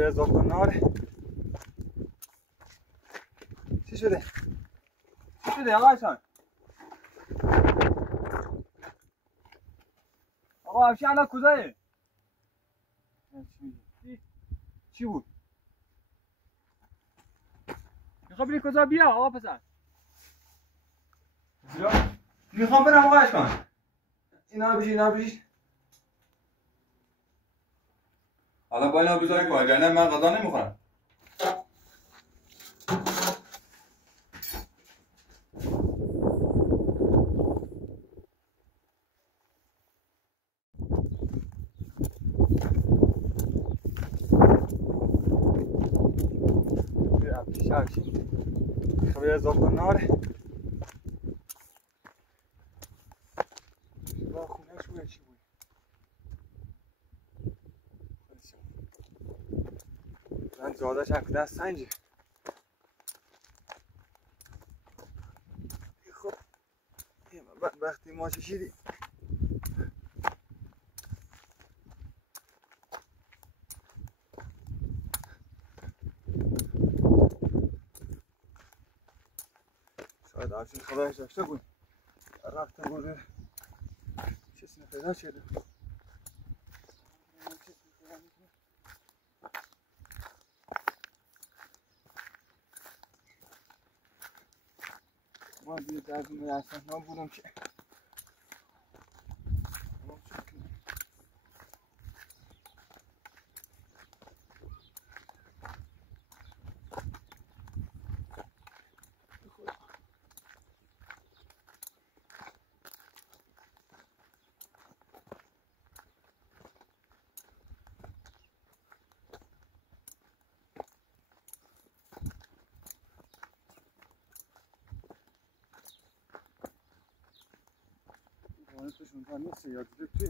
خوابی از آب کناره. چی شده؟ چی شده آقا حسن؟ آقا همشه الان کجایه؟ چی بود؟ میخوای بری کجا؟ بیا آقا پسر. میخوام برم آقا حسن. اینا رو بشید. حالا با اینا بذاری کن، اگر نه من غذا نمیخورم. خوابی از آب کناره. خونهش بوده چی بود؟ من زادش هم کنه از سنجه. خب وقتی ما چشیدی شاید همچین خبرش داشته بود. رفته بود چیزی پیدا شده. ما دیگه در دونه اصلا نبودم که توش اونجا نیست یا دیگه توی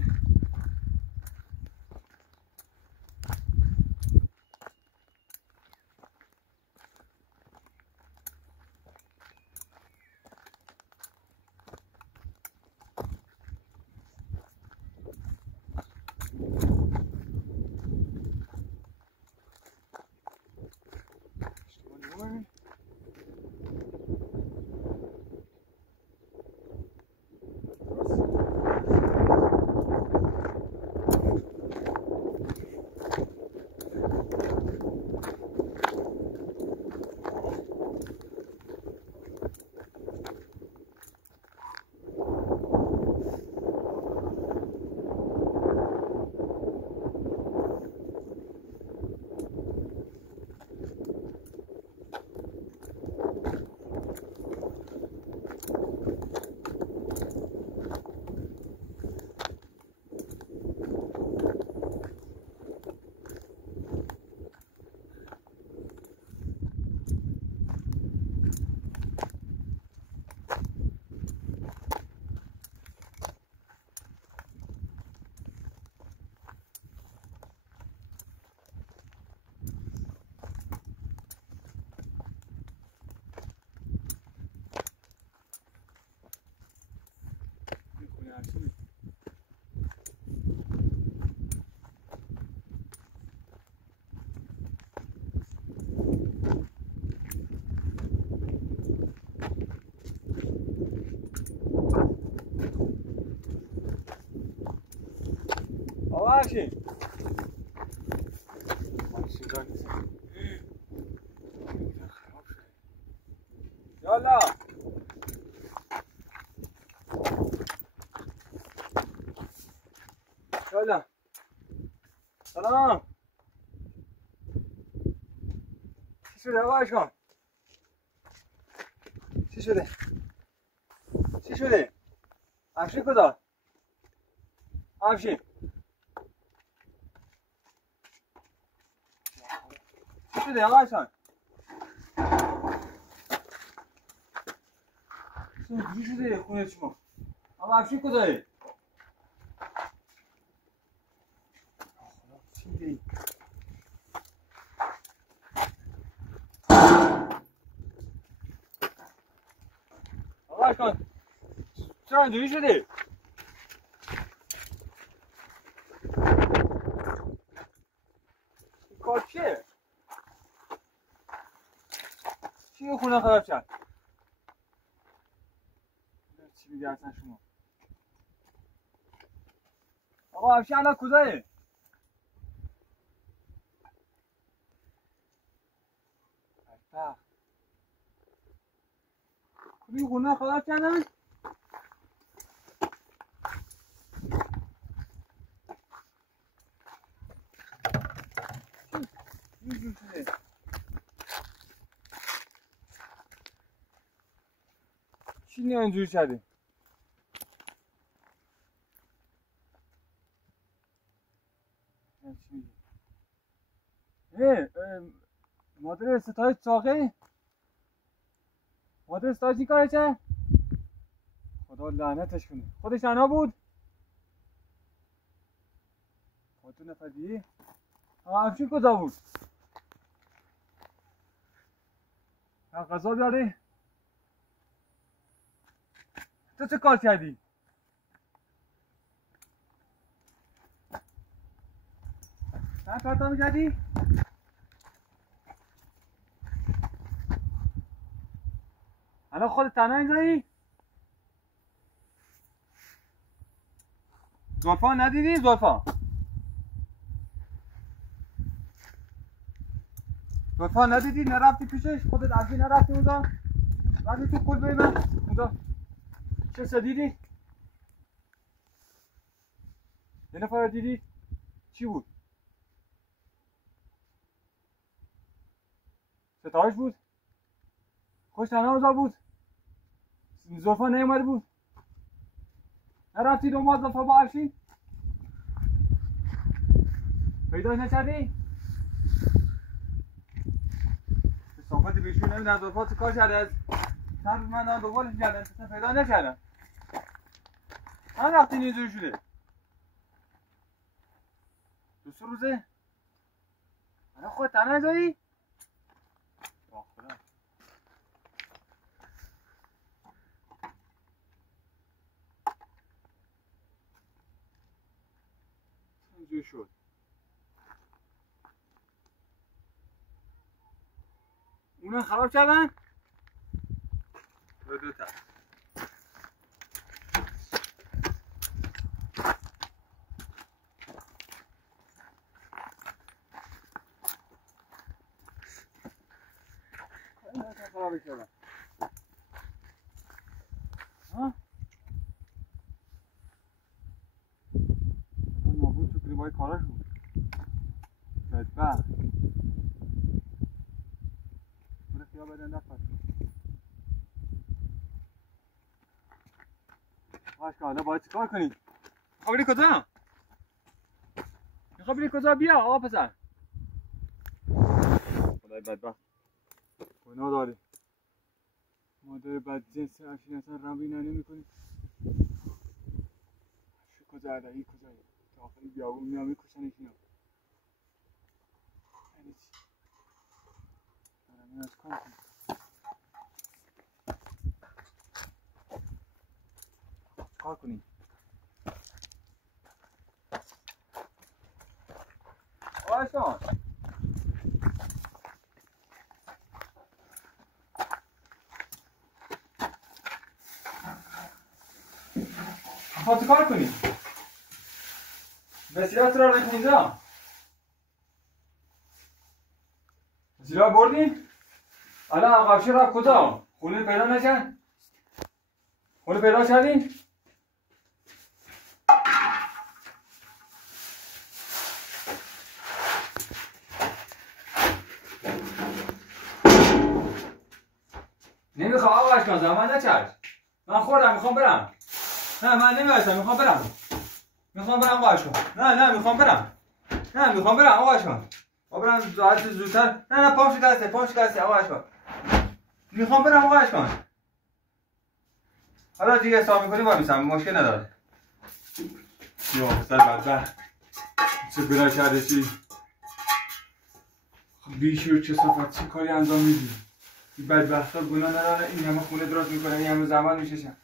آقا هرشین یالا یالا سلام. چی شده آقا هرشین؟ چی شده؟ چی شده؟ هرشین کجا؟ هرشین چی شده آقا هرشین؟ چی شده خونه شما؟ آقا هرشین کجایه؟ چی میگی؟ آقا هرشین چرا اینجوری شده؟ کار چیه؟ چی خونه خراب شد؟ چی میگه اصلا شما؟ آقا افشین الان کجایه؟ بدبخت کلی خونه خراب کردن؟ اینجور شده چی نه اینجور شده؟ مادر ستایش چاقه؟ مادر ستایش این کاره چه؟ خدا لعنتش کنه خودش تنها بود؟ با 2 نفر دیگه؟ آقا افشین کجا بود؟ غذا بیاره؟ تو چه کار کردی؟ چند کارتا میکردی؟ الان خودت تنها اینجایی؟ زلفا ندیدی زلفا؟ زلفا ندیدی نرفتی پیشش؟ خودت عبدی نرفتی اونجا؟ رفتی تو کلبه من؟ اونجا چه دیدی؟ یه نفر دیدی؟ چی بود؟ ستایش بود؟ خوش تنها اونجا بود؟ زلفا نیومده بود؟ نرفتی دنبال زلفا با افشین؟ پیداش نکردی؟ به صحبت بیشون نمیدن زلفا تو کار کرده از چند روز من دارم دنبالش می‌گردم اصلا پیدا نکردم چند وقتی اینجوری شده؟ 2 روزه؟ الان خودت تنها اینجایی؟ با خدا اینجوری شد اونا خراب کردن؟ 2 تا خراب کردن ها؟ نابود تو کلیبای کاراشون بدبخت بره خیال بدن نفت باشکه حالا باید چیکار کنید؟ میخوای بری کجا؟ میخوای بری کجا؟ بیا آقا پسر خدای بدبخت گناه داری مادر بدجنس افشین اصلا رم اینا نمی‌کنی شو کجا علیه کجایی داخل بیابون میام میکشنش اینا یعنی چی؟ دارم این از کار کنم کار کنیم آقا خواهد کار کنی وسیلت را رکن اینجا وسیله بردیم الان آقا افشین رفت کجا خونه پیدا نکرد خونه پیدا کردیم نمیخوام آقا اشکان زمان نچرد من خوردم میخوام برم نه من نمیرسم میخوام برم آقا اشکان نه میخوام برم آقا اشکان برم زودتر نه پام شکسته آقا اشکان میخوام برم آقا اشکان حالا دیگه حساب میکنیم با میسم مشکل نداره یا پسر بدبخت چه گناه کرده چی بیشور چه صفت چه کاری انجام میدی این بدبخت ها گناه نداره این همه خونه درست میکنن این همه زمان میششن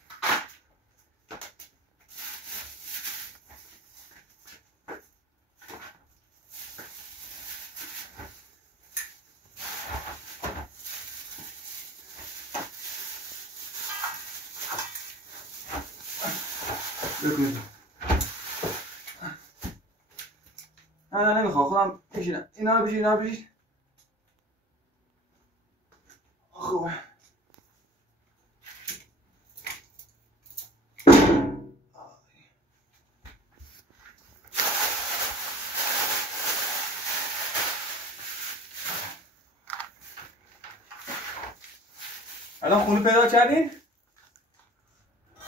بکنید. نه نمیخوام خودم بشینم. اینا رو بشین. خوبه. الان خونه پیدا کردین؟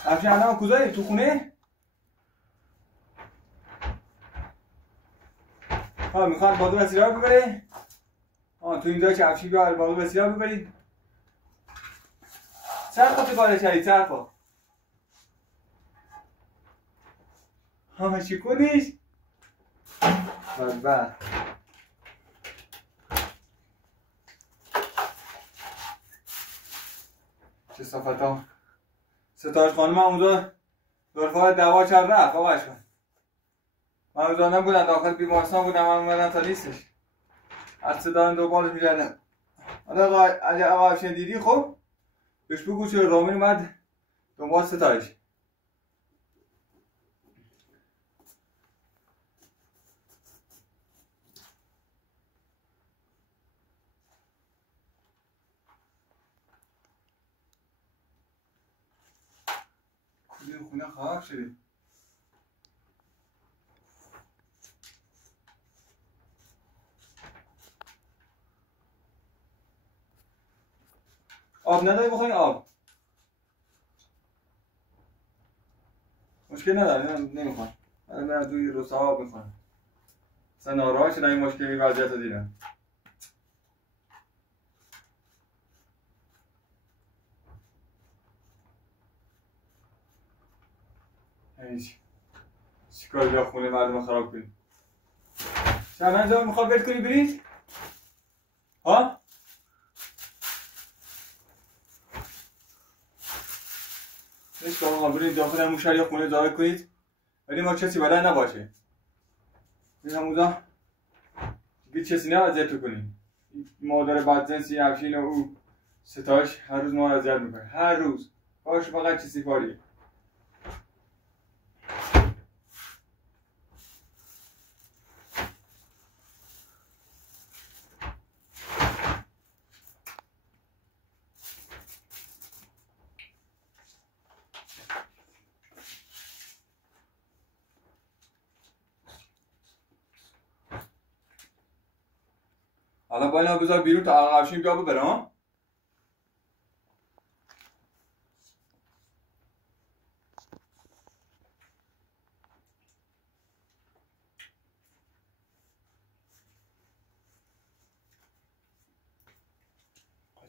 افشین الان کجایی؟ تو خونه؟ میخواد باقی وسیله رو ببری؟ تو اینجا که افشین بیار باقی وسیله رو ببرید. چند تا کار کردی؟ چند تا؟ چی کنیش؟ بله چه صفت ها. ستایش خانم هم اونجا دورفاه دوا کرد رفت آقایش کن. من اونجا نبودن داخل بیمارستان بودم من اومدن تا نیستش. از صدا دنبالش می‌گردن. حالا اگه آقایش دیدی خب بهش بگو چه رامین اومد دنبال ستایش. خونه خواهر شدی. آب نداری بخوایی آب؟ مشکل نداره نمیخوام. من برم توی روستا آب میخوام. اصلا ناراحت شدم این مشکلی وضعیت رو دیدم. چیکار بیا خونه مردم خراب کنی؟ شما جا میخواد ول کنی برید؟ ها؟ نیست آقا برید داخل همون شهر یا خونه ظاهر کنید ولی ما کسی بلد نباشه. این همونجا دیگه کسی نه اذیت کنیم. مادر بدجنسی افشین و او ستایش هر روز ما رو اذیت میکنه. هر روز باش فقط کسی کاریه. حالا با اینا بذار بیرون تا آقا افشین بیا ببره ها.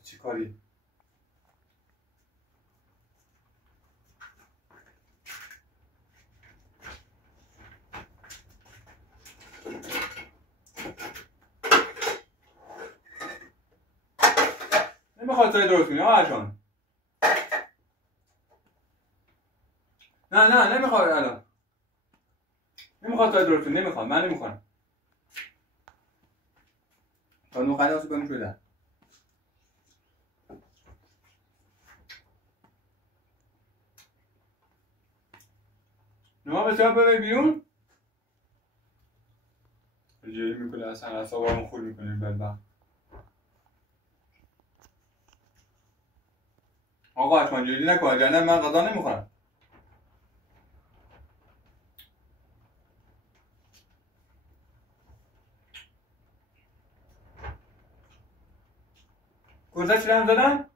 چی کاری؟ نمیخواد چای درست کنی آقا جان. نه نمیخواد الان. نمیخواد چای درست کنی نمیخواد من نمیخوام. تا نو خلاص کنم شده. نما بچه‌ها ببر بیرون. جایی میکنه اصلا اعصابمو خورد میکنه بدبخت. آقا حتما جوری نکن نه من غذا نمیخورم. کلتش رو هم زدن؟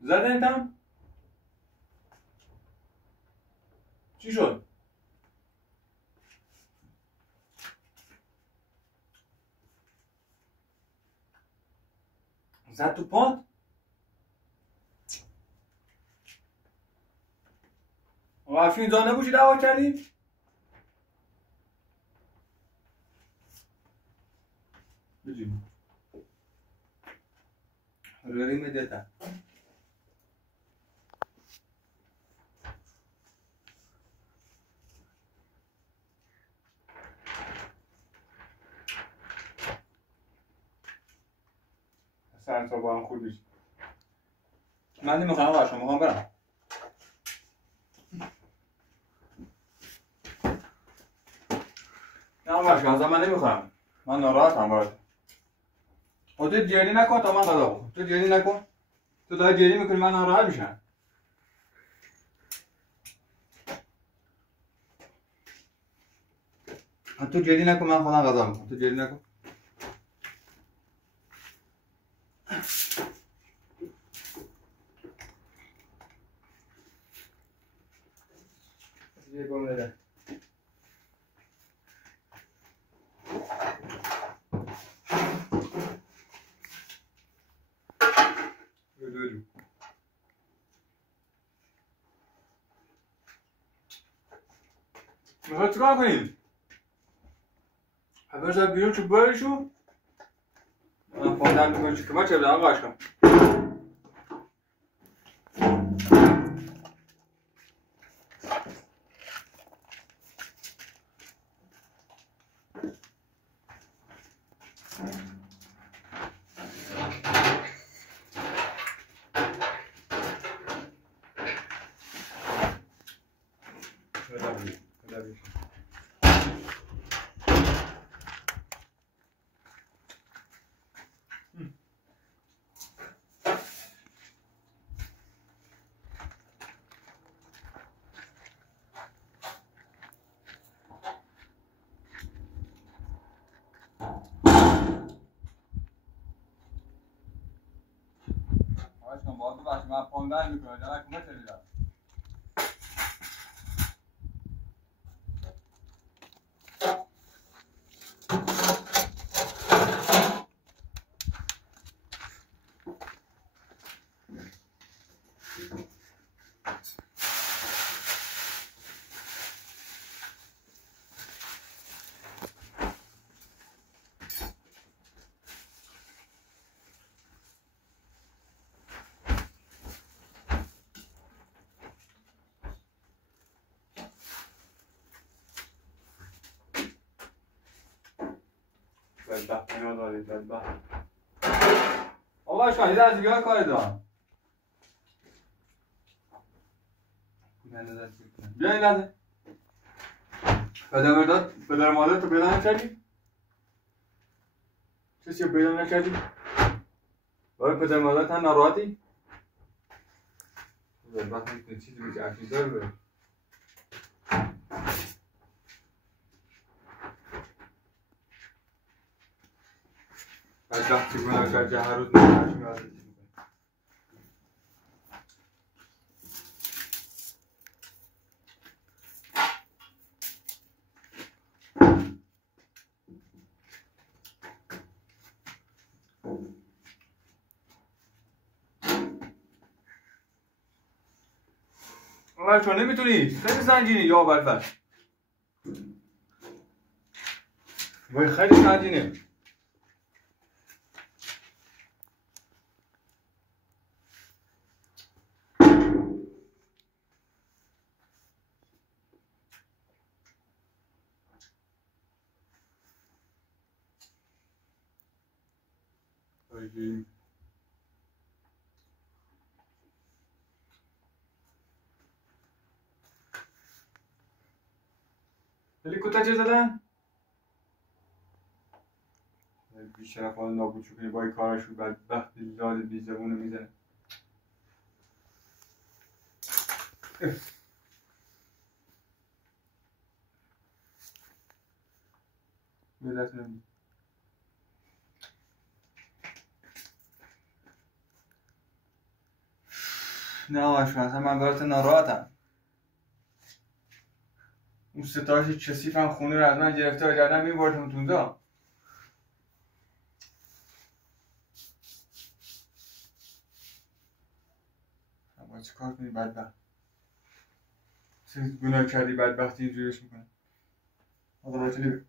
زدن tam؟ چی شد؟ زد تو پات؟ آقا افشین زانه بوشی دعوا کردی؟ بجیم روی مدتا سر تا با هم خود میشه. من نمیخوام آقا شما میخوام برم. نه آقا اشکان من نمیخورم. من ناراحتم باید. خب تو جدی نکن تا من غذا بخورم. تو جدی نکن. تو داری جدی میکنی من ناراحت میشم. تو جدی نکن من خودم غذا میکنم. تو جدی نکن. یه گم بده. میخوای چیکار کنیم؟ بذار بیرون تو بایشو. من پادر میکنم چی که ما چه بدم آقا اشکان. اشکان باید ببخشی من پام در میکنم جانه کمه تریدم. بدبخت اینا دارید بدبخت. آقا اشکان یه از بیای کار دارم. بیا این لحظه. پدر مادر تو پیدا نکردی؟ کسی رو پیدا نکردی؟ برای پدر مادر تن ناراحتی؟ بدبخت میتونی چیزی بگی عقیده رو بره. بدبخت چگونه کرد هر روز نگاهش میاد. آقا چون نمیتونی خیلی سنگینی یا بدبخت. وای خیلی سنگینه. هلیکوپتر چه زدن؟ بیشرف حال نابود شو کنی با این کارشو بدبخت لال بی زبونه میزنه. به دست نمی. نه آشو اصلا من برات ناراحتم. اون ستایش کثیف هم خونه رو از من گرفته و گردن میبردم تونجا. باید چه کار کنی بدبخت؟ چه گناه کردی بدبختی اینجوریش میکنه. آقا باید چه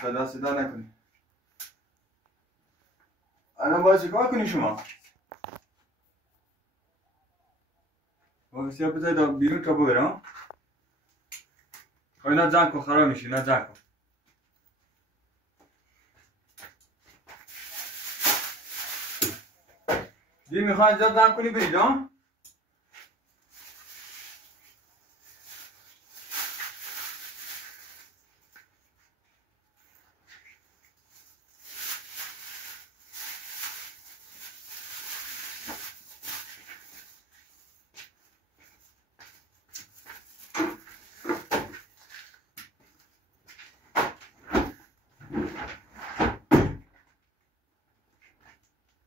صدا صدا نکنی. الان باید چیکار کنی شما؟ باید سیاه بذاری بیرون تا ببرم. اینا زن کن خراب میشه. اینا زن کن. دیگه میخوای اینجا دم کنی برید ها؟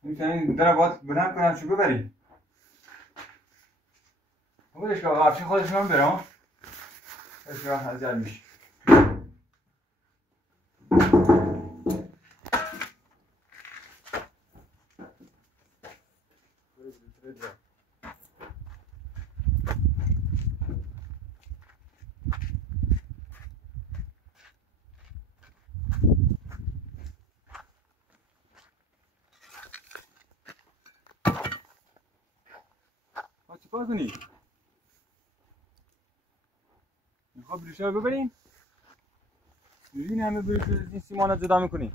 میتونین در باید بلند کنم چو ببری بودش که آقا افشین خودش من برم بهش وقت ازل میشه چی کار کنی؟ میخواه بریشه رو ببریم؟ میبینی همه بریشه این سیمانت جدا میکنی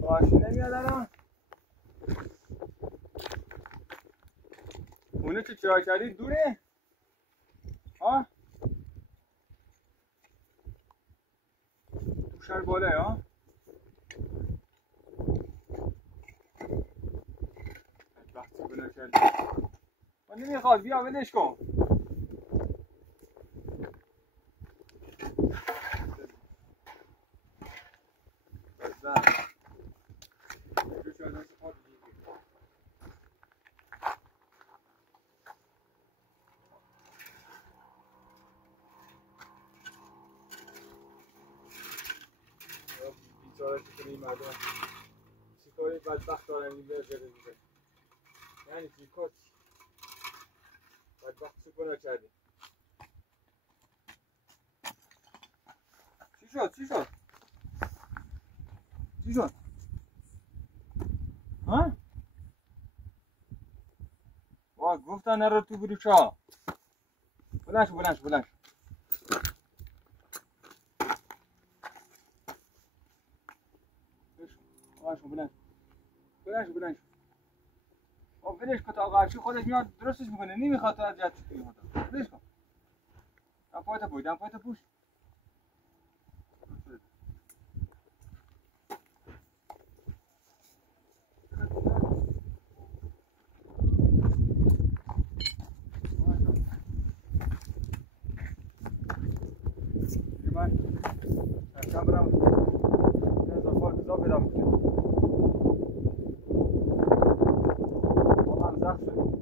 باشی نمیاد الان اونه که چرا کردی دوره؟ ها؟ تو شهر بالای ها؟ وقتی بنا کردی من نمیخواد بیا ولش کن بیچاره که این مردم چیکاری بدبخت دارن اینجا جلو میده یعنی چی کات بدبخت چی گناه کردی چی شد ها وا گفتن نرو تو بروچا بلند شو بلند شو ولش کن تا آقا خودش میاد درستش میکنه نمیخواد تو اذیت شی ولش کن دم پایت پوش من شب برم اضافه پیدا میکنم با هم زخم شد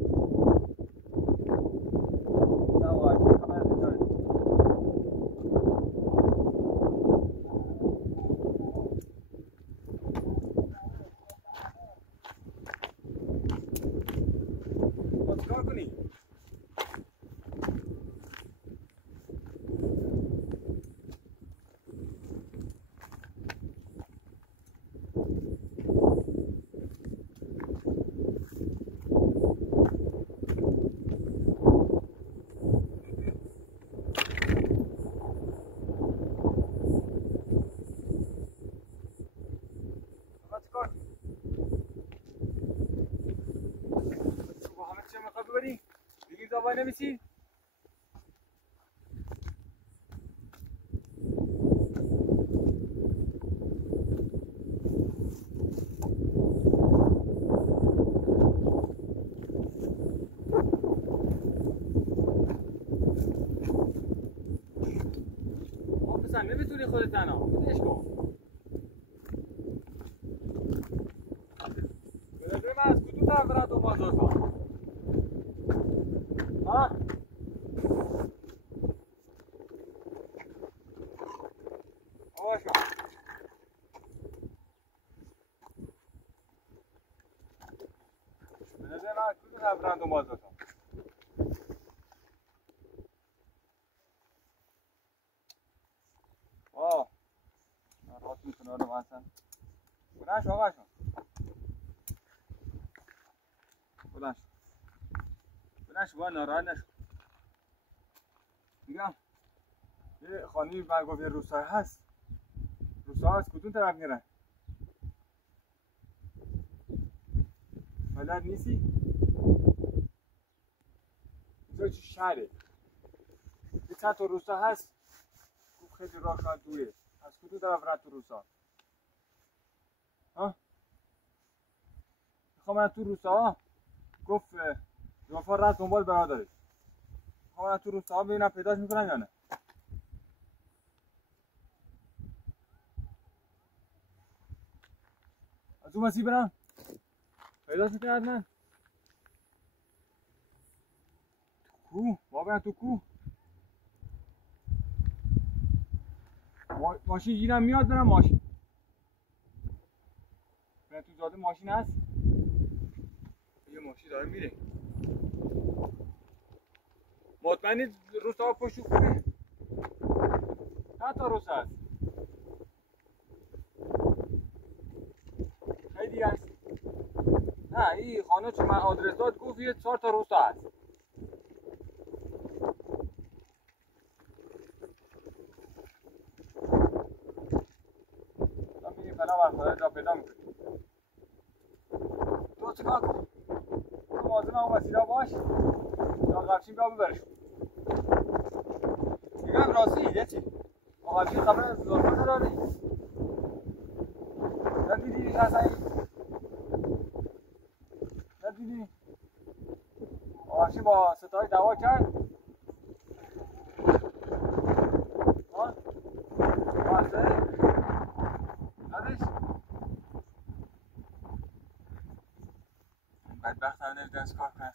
وای نمیسی؟ بسن نمیتونی خودت تنها بدش کن به نظر من از کدوم طرف برم دو بازار کنم ها؟ آواشو به نظر من از کدوم طرف برم دو بازار کنم نراحت میکنه آدم اصلا بلند شو آقا بلند شو باید ناراحت نشو میگم یه خانمی من گفت یه روستایی هست. روستا از کدوم طرف میرن؟ بلد نیستی؟ اینجا چه شهره؟ یه چند تا روستا هست. گفت خیلی راه دوره. از کدوم طرف رد تو روستا؟ ها؟ میخوام من تو روستا گفت زلفا رد دنبال برادرش. میخوام من تو روستا ببینم پیداش میکنن یا نه. از اون مسیح برم پیداش میکنن حتما. کو؟ با برن تو کو؟ ماشین گیرم میاد برم ماشین. برن تو جاده ماشین هست. یه ماشین داره میره. مطمئنی روستا پشت خوبه؟ چند تا روستا هست؟ خیلی هست. نه این خانه چون من آدرس داد گفت یه 4 تا روستا هست. من میریم فلا برخواه جا پیدا میکنیم. تو چیکار کن؟ تو مازم هم وسیله باش تا قفشین بیا ببرشون. میگم راستی یه چی؟ قفشین خبر از زلفا نداری؟ ندیدی اصلا این؟ ندیدی؟ قفشین با ستای دعوا کرد؟ ها؟ باسته؟ ندیش؟ بدبخت هم نمیدونست دست کار کنه.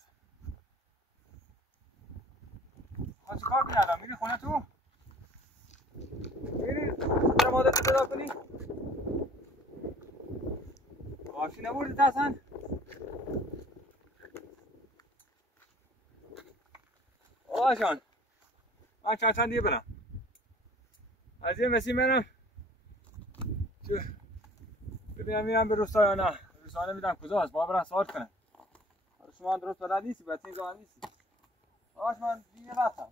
چی کار کنی الان؟ میری خونه تو؟ میری؟ برای مادرت پیدا کنی؟ آشی نبردی تحسن؟ آقا جان من چند دیگه برم از یه مسیح برم ببینم میرم به روستا یا نه. روستا نمیدونم کجا هست باید برم سوال کنم. شما هم درست بلد نیستی بچه این راه نیستی. آقاش من دیگه رفتم.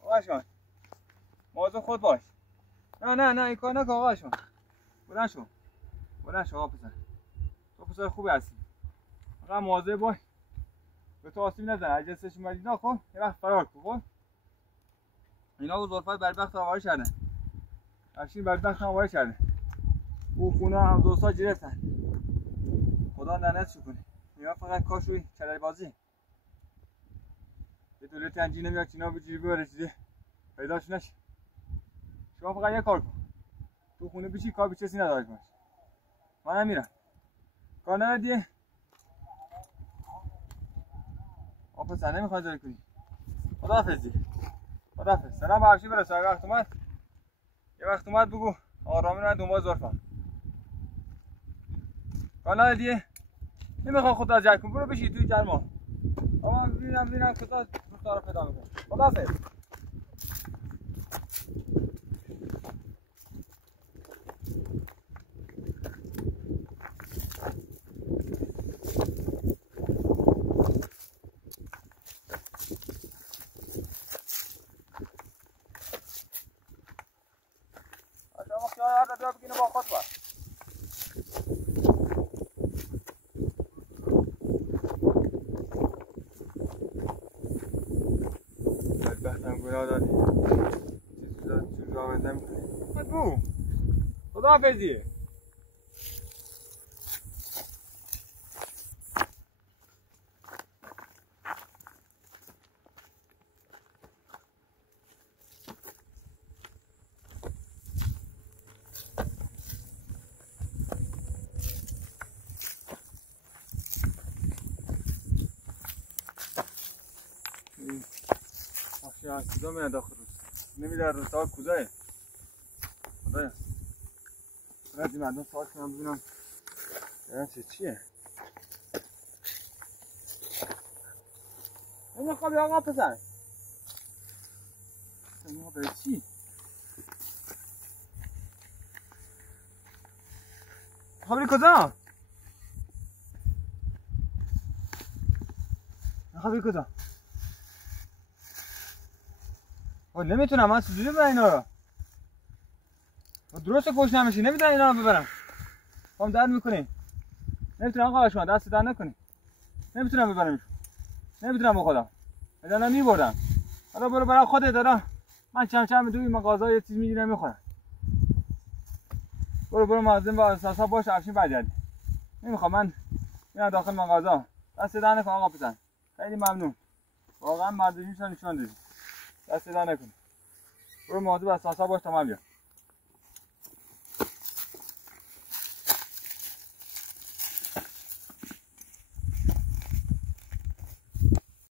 آقاشان موضوع خود باش. نه این کار نکن آقاشان. بلند شو آقا پسر. تو پسر خوبی هستی. فقط مواظب باش به تو آسیب نزن. اگه جنسش اومدی نکن یه وقت فرار کن. اینا و زلفت بدبخت آواره کردن. افشین بدبخت آواره کردن. او خونه هم دوستا گرفتن. خدا لعنتشون کنه. اینا فقط کاش روی چلای بازی. یه دولت انجی نمیاد که اینا به جیبی برسیده پیداش نشه. شما فقط یه کار کن. تو خونه بشی کار به کسی نداشت باش. منم میرم. کار ندیه. آقا پسر نمیخواد جایی کنی. خداحافظی. خداحافظ. سلام به افشین برسه. یه وقت اومد بگو آرامی رو دنبال زلفم. کار ندیه. نمیخواد خدا جای کن. برو بشی توی جرما. آقا میرم کجا روستا رو پیدا میکنم. خداحافظ. بگین با خود باش. بدبختم گناه دادی. چیز را بندم بو خداحافظی. از کجا میاد داخل روستا؟ نمیدونم روستا کجاه؟ خدایا باید این مردم سوال کنم ببینم چیه؟ نمیخوابی آقا پسر؟ نمیخوابی چی؟ خوابی کجا؟ خب کجا نمیتونم من چجوری ببرم اینا رو درست کش نمیشی نمیتونم اینا رو ببرم پام درد میکنه نمیتونم آقا شما دست در نکنی نمیتونم ببرم نمیتونم با خودم بدانا میبردم حالا برو برای خودت دارم من چم دوی مغازه یه چیز میگیرم میخورم برو مازن با اساسا باش افشین برگردی نمیخوام من میام داخل مغازه دست در نکن آقا پسر خیلی ممنون واقعا مردمیشون نشون دادی دست در نکن برو مازن با اساسا باش تا من بیام